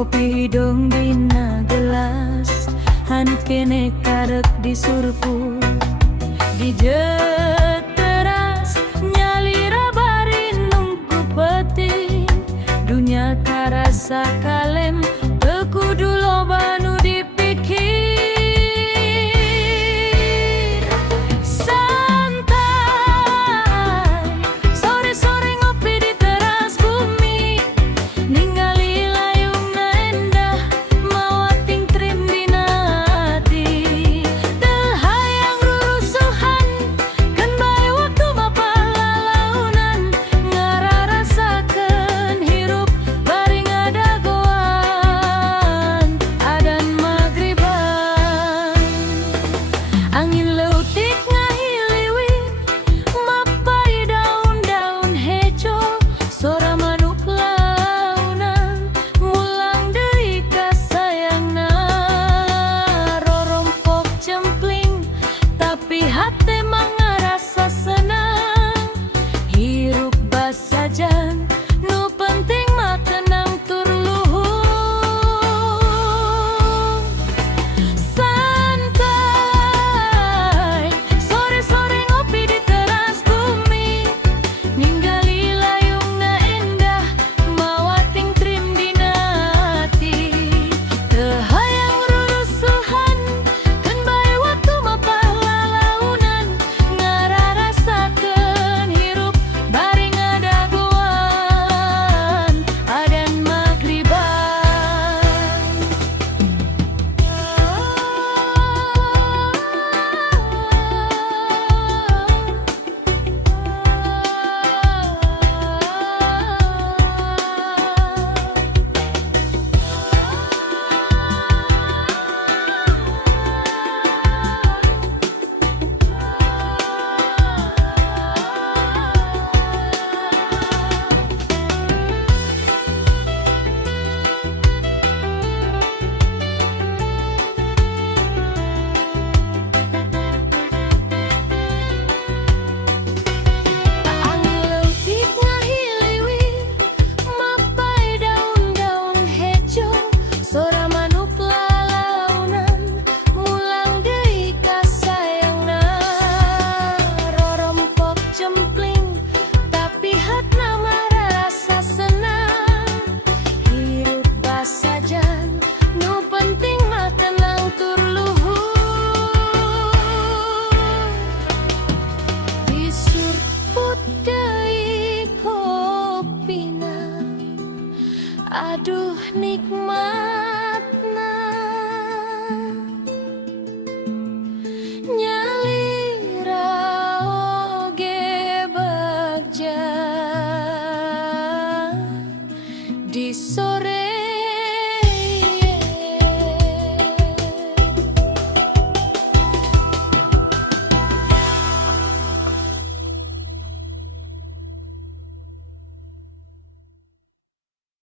Kopi hidung dina gelas, hanut kene karek disurpu di teras nyalira bari nunggu peti dunia karasa kalem tekudu loba nu dipikir. Santai sore-sore ngopi di teras bumi, ningali layungna endah mawating trim dina hati. Teu hayang rurusuhan keun bae waktu mapalalaunan, ngararasakeun hirup bari ngadagoan adan magriban. Angin leutik ngahiliwit mapai daun-daun hejo, sora manuk launan mulang deui ka sayangna. Rorompok cempling tapi hate mah ngarasa senang, hirup basajan nu penting mah tenang tur luhur. Santai sore-sore ngopi di teras bumi, ningali layungna endah mawating trim dina hati. Teu hayang rurusuhan keun bae waktu mapalalaunan, ngararasakeun hirup bari ngadagoan adan magriban. Angin leutik ngahiliwit mapai daun-daun hejo, sora manuk lalaunan mulang deui ka sayangna. Rorompok cempling tapi hatna mah rasa senang, hirup basajan nu penting mah tenang tur luhur. Disurput deui kopina, aduh nikmat.